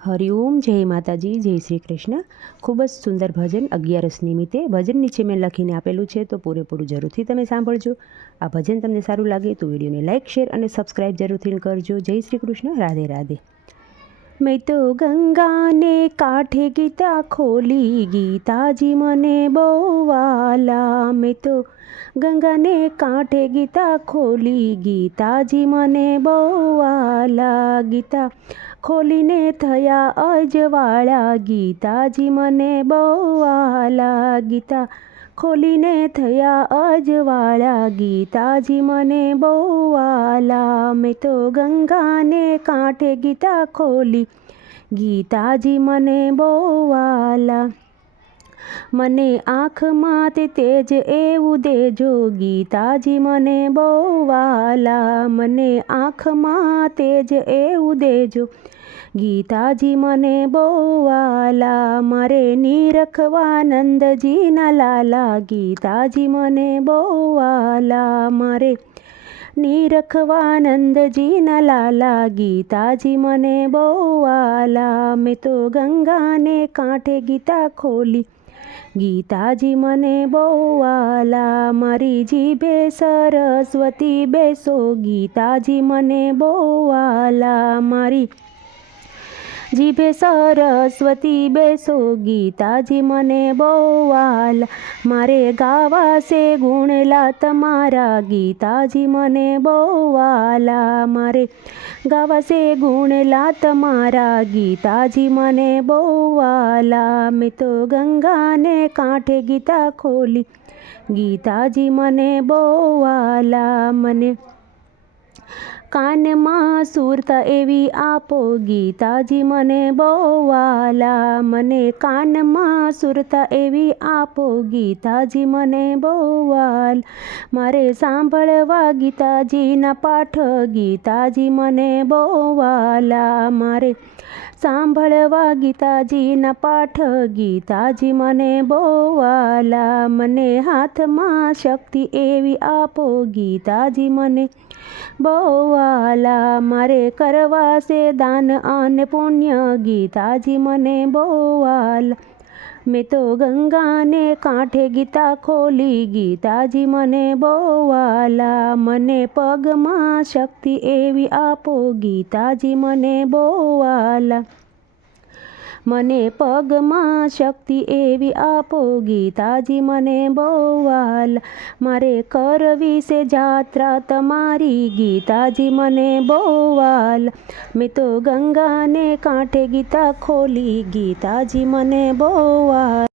હરિઓમ, જય માતાજી, જય શ્રી કૃષ્ણ। ખૂબ જ સુંદર ભજન 11 નિમિત્તે ભજન નીચે મેં લખીને આપેલું છે, તો પૂરેપૂરું જરૂરથી તમે સાંભળજો। આ ભજન તમને સારું લાગે તો વિડીયોને લાઇક, શેર અને સબસ્ક્રાઈબ જરૂરથી કરજો। જય શ્રી કૃષ્ણ, રાધે રાધે। मैं तो गंगा ने काठे गीता खोली, गीताजी मने बोवाला। मैं तो गंगा ने काठे गीता खोली, गीताजी मने बोवाला। गीता खोलीने थया अजवाळा, गीताजी मने बोवाला। गीता खोलीने थया अजवाळा, गीताजी मने बोवाला। मैं तो गंगा ने कांठे गीता खोली, गीताजी मने बोवाला। मने आँख माते तेज एवं देजो, गीताजी मने बोवाला। मने आँख मां तेज एवं देजो, गीताजी मने बोवाला। मारे नीरखवानंदजी ना लाला, गीताजी मने बोवाला। मारे नीरखवानंदजी ना लाला, गीताजी मने बोवाला। मैं तो गंगा ने कांठे गीता खोली, गीताजी मने बोवाला। मारी जीभे सरस्वती बेसो, गीताजी मने बोवाला। मारी जीभे सरस्वती बेसो, गीताजी मने बोवाला। मारे गावा से गुणला तमारा, गीताजी मने बोवाला। मारे गावा से गुणला तमारा, गीताजी मने बोवाला। मैं तो गंगा ने कांठे गीता खोली, गीताजी मने बोवाला। मने कान मां सुरता एवी आपो, गीताजी मने बोवाला। मने कान मां सुरता एवी आपो, गीताजी मने बोवाला। मारे सांभळवा गीताजी ना पाठ, गीताजी मने बोवाला। मारे सांभळवा गीताजी ना पाठ, गीताजी मने बोवाला। मने हाथ मां शक्ति एवी आपो, गीताजी मने बोवाला। मारे करवा से दान अने पुण्य, गीताजी मने बोवाला। मैं तो गंगा ने कांठे गीता खोली, गीताजी मने बोवाला। मने पग मां शक्ति एवी आपो, गीताजी मने बोवाला। मने पग मां शक्ति एवी आपो, गीताजी मने बोवाला। मारे करवी से जात्रा तमारी, गीताजी मने बोवाला। मैं तो गंगा ने कांठे गीता खोली, गीताजी मने बोवाला।